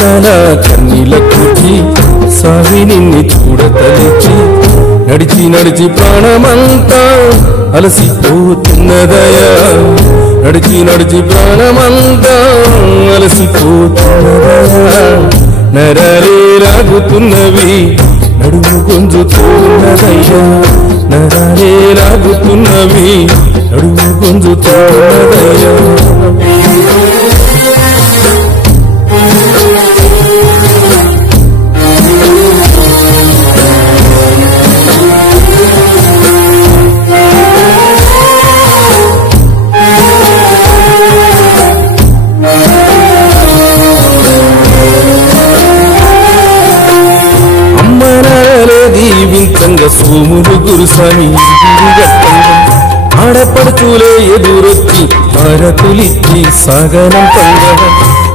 కష్టాల కన్నీల కూర్చి సావి నిన్ను చూడతలిచి నడిచి నడిచి ప్రాణమంతా అలసిపోతున్నదయా నడిచి నడిచి ప్రాణమంతా అలసిపోతున్నదయా నరాలే లాగుతున్నవి నడుము గుంజుతున్నదయ్యా నరాలే లాగుతున్నవి నడుము గుంజుతున్నదయ్యా సోములు గురుస్వామి ఆడపడుచులే ఎదురొచ్చి భారతులిచ్చి సాగనం పంగ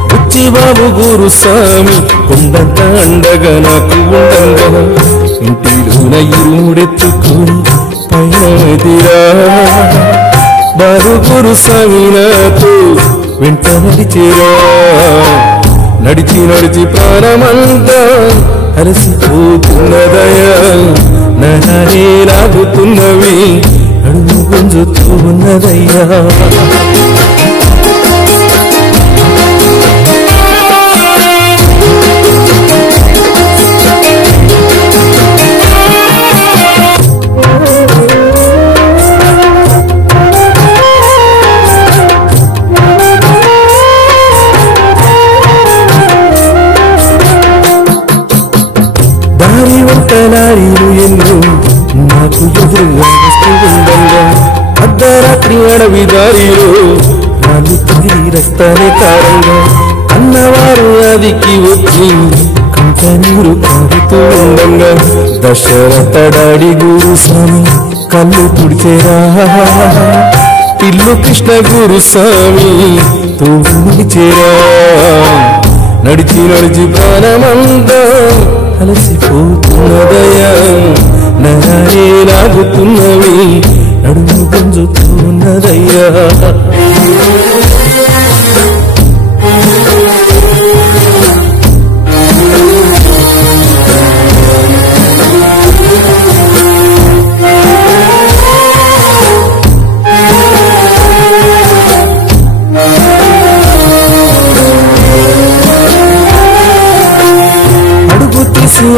బుచ్చి బాబు గురుస్వామి కొండంత అండగా నాకు ఉండంగా ఇంటిలోన ఇరుముడెత్తుకుని పైనదిరా బాబు గురుస్వామి నాతో వెంట నడిచేరా నడిచి నడిచి ప్రాణమంతా అలసిపోతున్నదయా నరాలే లాగుతున్నవి నడుము గుంజుతున్నదయ్యా లారీలు ఎన్నో నాకు ఎదురుగా వస్తూ ఉండంగా అర్ధరాత్రి అడవి దారిలో రాళ్ళు తిరిగి రక్తాలే కారంగా అన్నవారు అదికి వచ్చి కంట నీరు కారుతూ ఉండంగా దశరథ డాడి గురుస్వామి కళ్ళు తుడిచేరా ఇల్లు కృష్ణ గురుస్వామి తోడు నడిచేరా నడిచి నడిచి ప్రాణమంతా అలసిపోతున్నదయా నరాలే లాగుతున్నవి నడుము గుంజుతున్నదయ్యా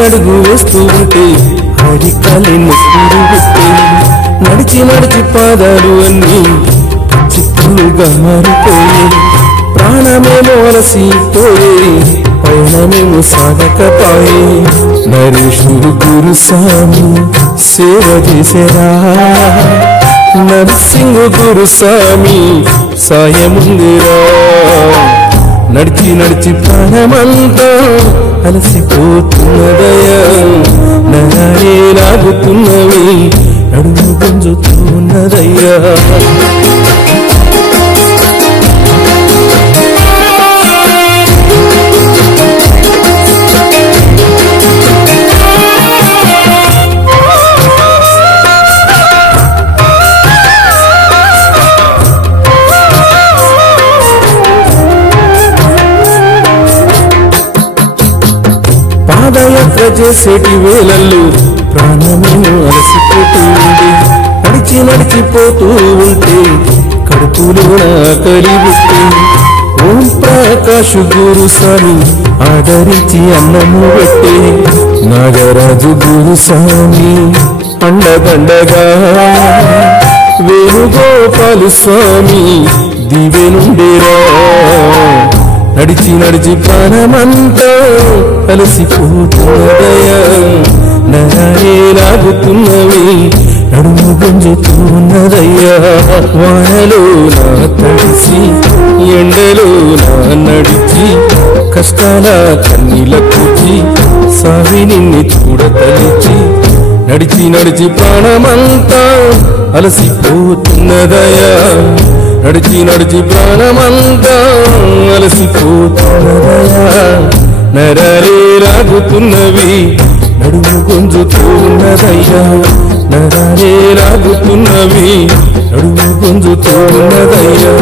అడుగు వేస్తూ ఉంటే హరికాలి నొప్పులు పుట్టి నడిచి నడిచి పాదాలు అన్నీ చిక్కులుగా మారిపోయి ప్రాణమేమో అలసిపోయి పయనమేమో సాగకపాయి నరేషుడు గురుస్వామి సేవ చేసేరా నరసింహ గురుస్వామి సాయముందిరా నడిచి నడిచి ప్రాణమంతా అలసిపోతున్నదయా నరాలే లాగుతున్నవి నడుము గుంజుతున్నదయ్యా పాదయాత్ర చేసేటి వేళల్లో ప్రాణమేమో అలసిపోతూ ఉంది నడిచి నడిచిపోతూ ఉంటే కడుపులోన కలిగిస్తే ఓం ప్రకాశ్ గురుస్వామి ఆదరించి అన్నము పెట్టే నాగరాజు గురుస్వామి అండదండగా వేణుగోపాలు స్వామి దివెనుండేరా నడిచి నడిచి ప్రాణమంతా అలసిపోతున్నదయా నరాలే లాగుతున్నవి నడుము గుంజుతున్నదయ్యా వానలో నా తడిసి ఎండలో నా నడిచి కష్టాల కన్నీల కూర్చి సావి నిన్ను చూడతలిచి నడిచి నడిచి ప్రాణమంతా అలసిపోతున్నదయా నడిచి నడిచి ప్రాణమంతా అలసిపోతున్నదయా నరాలే లాగుతున్నవి నడుము గుంజుతున్నదయ్యా నరాలే లాగుతున్నవి నడుము గుంజుతున్నదయ్యా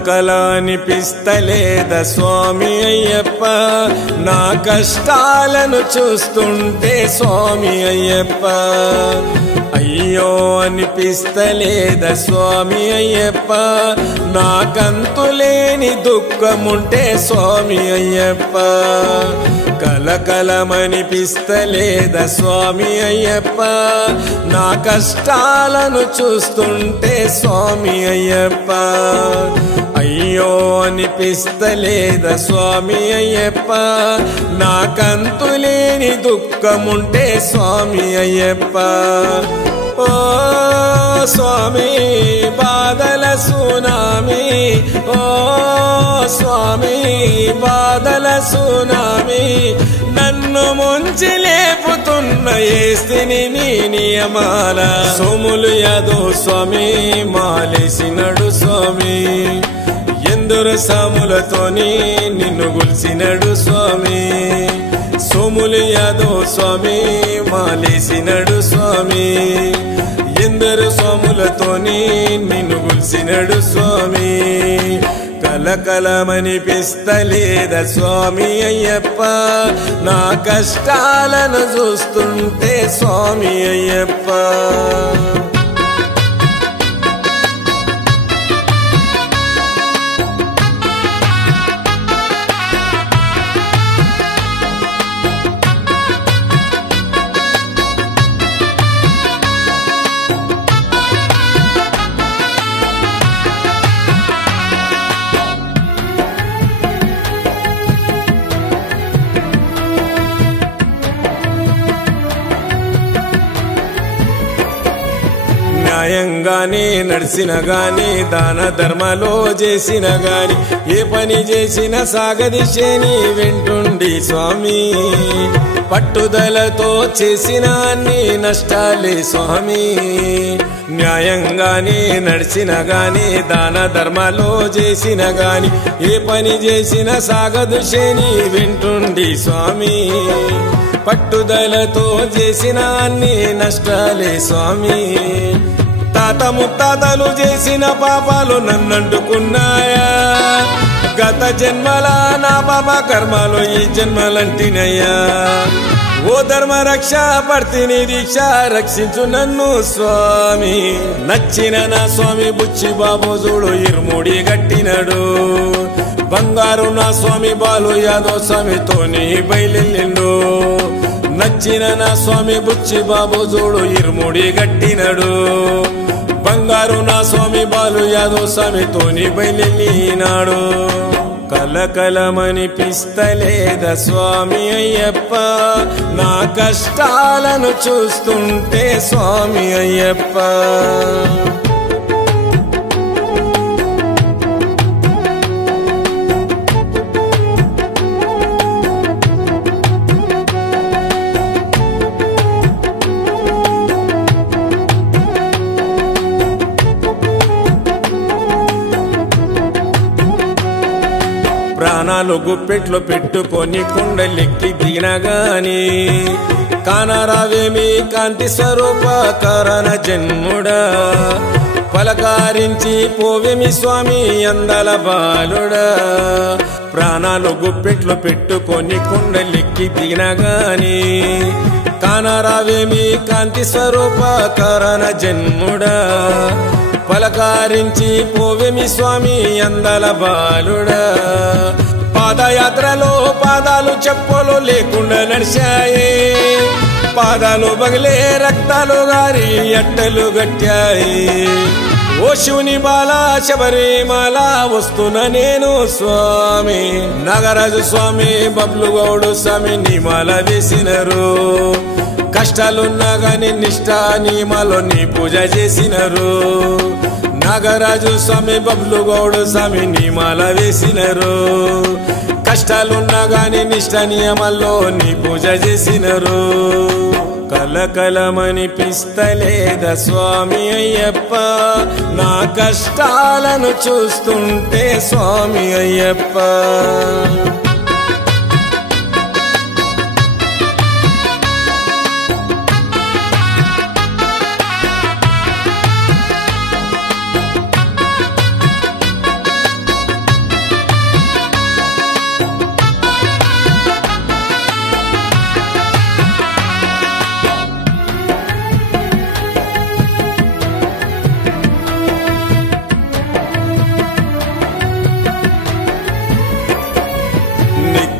కల అనిపిస్తలేద స్వామి అయ్యప్ప నా కష్టాలను చూస్తుంటే స్వామి అయ్యప్ప అయ్యో అనిపిస్తలేద స్వామి అయ్యప్ప నాకంతులేని దుఃఖముంటే స్వామి అయ్యప్ప కలకలమనిపిస్తలేద స్వామి అయ్యప్ప నా కష్టాలను చూస్తుంటే స్వామి అయ్యప్ప అయ్యో అనిపిస్తలేద స్వామి అయ్యప్ప నాకంతులేని దుఃఖముంటే స్వామి అయ్యప్ప ఓ స్వామి బాదల సునామీ ఓ స్వామి బాదల సునామీ నన్ను ముంచి లేపుతున్న ఏస్తిని నీ నియమాల సోములు యాదో స్వామి మాలేసినడు స్వామి ఎందరు సాములతోని నిన్ను గుల్సినడు స్వామి సోములు యాదో స్వామి మాలేసినడు స్వామి ఎందరు స్వాములతోని నిన్ను గుల్సినడు స్వామి కలకలమనిపిస్తలేద స్వామి అయ్యప్ప నా కష్టాలను చూస్తుంటే స్వామి అయ్యప్ప న్యాయంగానే నడిచిన గాని దాన ధర్మలో చేసిన గాని ఏ పని చేసిన సాగదిశని వెంటుండి స్వామి పట్టుదలతో చేసిన అన్ని నష్టాలే స్వామి న్యాయంగానే నడిచిన గాని దాన ధర్మలో చేసిన గాని ఏ పని చేసిన సాగదుశని వెంటుండి స్వామి పట్టుదలతో చేసిన అన్ని నష్టాలే స్వామి తాత ముత్తాతలు చేసిన పాపాలు నన్నంటుకున్నాయా గత జన్మల నా పాప కర్మలు ఈ జన్మలంటినయ్యా ఓ ధర్మ రక్ష పర్తిని దీక్ష రక్షించు నన్ను స్వామి నచ్చిన నా స్వామి బుచ్చి బాబు చూడు ఇరుముడి గట్టినడు బంగారు నా స్వామి బాలు యాదవ్ స్వామితోని బయలుండు నచ్చిన నా స్వామి బుచ్చి బాబు చూడు ఇరుముడి గట్టినడు బంగారు నా స్వామి బాలు యాదవ్ స్వామితోని బయలునాడు కలకలమనిపిస్తలేద స్వామి అయ్యప్ప నా కష్టాలను చూస్తుంటే స్వామి అయ్యప్ప ప్రాణాలు గుప్పెట్లో పెట్టుకొని కుండలెక్కి దిగినగాని కానరావేమి కాంతి స్వరూప కారణ జన్ముడా పలకారించి పోవేమి స్వామి అందల బాలుడా ప్రాణాలు గుప్పెట్లో పెట్టుకొని కుండలెక్కి దిగినగాని కానరావేమి కాంతి స్వరూప కారణ జన్ముడా పలకారించి పోవేమి స్వామి అందల బాలుడా పాదయాత్రలో పాదాలు చెప్పులు లేకుండా నడిచాయి పాదాలు బగిలే రక్తాలు గారి అట్టలు గట్టాయి ఓ శివుని బాల శబరిమాల వస్తున్నా నేను స్వామి నాగరాజు స్వామి బబ్లు గౌడు స్వామి నిమాల వేసినరు కష్టాలున్నా గాని నిష్ఠా నియమాలో నీ పూజ చేసినరు నాగరాజు స్వామి బబ్లు గౌడు స్వామి నిమాల వేసినరు కష్టాలున్నా గాని నిష్ఠా నియమాల్లో నీ పూజ చేసినరు కలకలమనిపిస్తలేద స్వామి అయ్యప్ప నా కష్టాలను చూస్తుంటే స్వామి అయ్యప్ప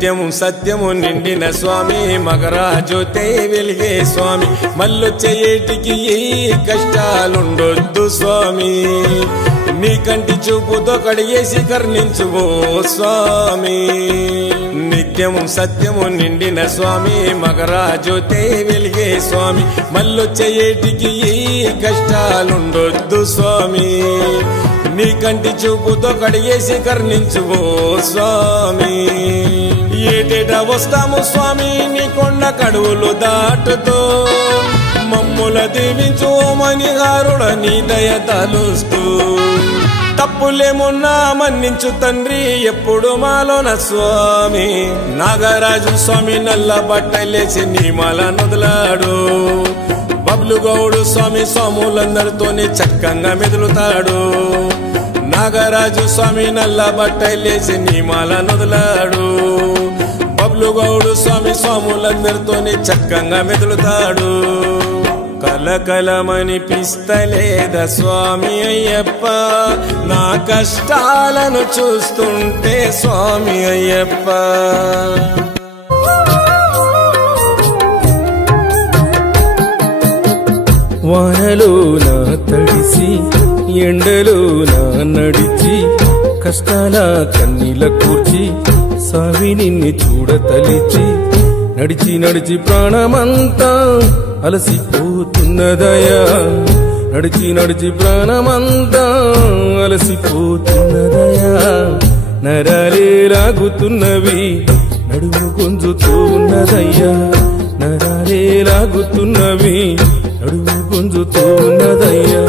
నిత్యము సత్యము నిండిన స్వామి మకరాజ్యోతి వెలిగే స్వామి మళ్ళొచ్చే ఏటికి ఏ కష్టాలుండొద్దు స్వామి నీ కంటి చూపుతో కడిగేసి కర్ణించువో స్వామి నిత్యము సత్యము నిండిన స్వామి మకరాజ్యోతి వెలిగే స్వామి మళ్ళొచ్చే ఏటికి ఏ కష్టాలుండొద్దు స్వామి నీ కంటి చూపుతో కడిగేసి కర్ణించువో స్వామి ఏటేటా వస్తాము స్వామి నీ కొండ కడువులు దాటుతూ మమ్ముల దీవించు మణిహారుడ నీ దయ తలుస్తూ తప్పులేమున్నా మన్నించు తండ్రి ఎప్పుడు మాలోన స్వామి నాగరాజు స్వామి నల్ల బట్టలేసి నీ మాల నొదలాడు బబ్లు గౌడు స్వామి స్వాములందరితోనే చక్కంగా మెదులుతాడు నాగరాజు స్వామి నల్ల బట్టలేసి నీ మాల నొదలాడు బబ్లు గౌడు స్వామి స్వాములందరితోనే చక్కంగా మెదులుతాడు కలకలమనిపిస్తలేద స్వామి అయ్యప్ప నా కష్టాలను చూస్తుంటే స్వామి అయ్యప్ప వానలో నా తడిసి ఎండలో నా నడిచి కష్టాల కన్నీల కూర్చి సావి నిన్ను చూడతలిచి నడిచి నడిచి ప్రాణమంతా అలసిపోతున్నదయా నడిచి నడిచి ప్రాణమంతా అలసిపోతున్నదయా నరాలే లాగుతున్నవి నడుము గుంజుతూ ఉన్నదయ్యా నరాలే లాగుతున్నవి నడుము గుంజుతూ ఉన్నదయ్యా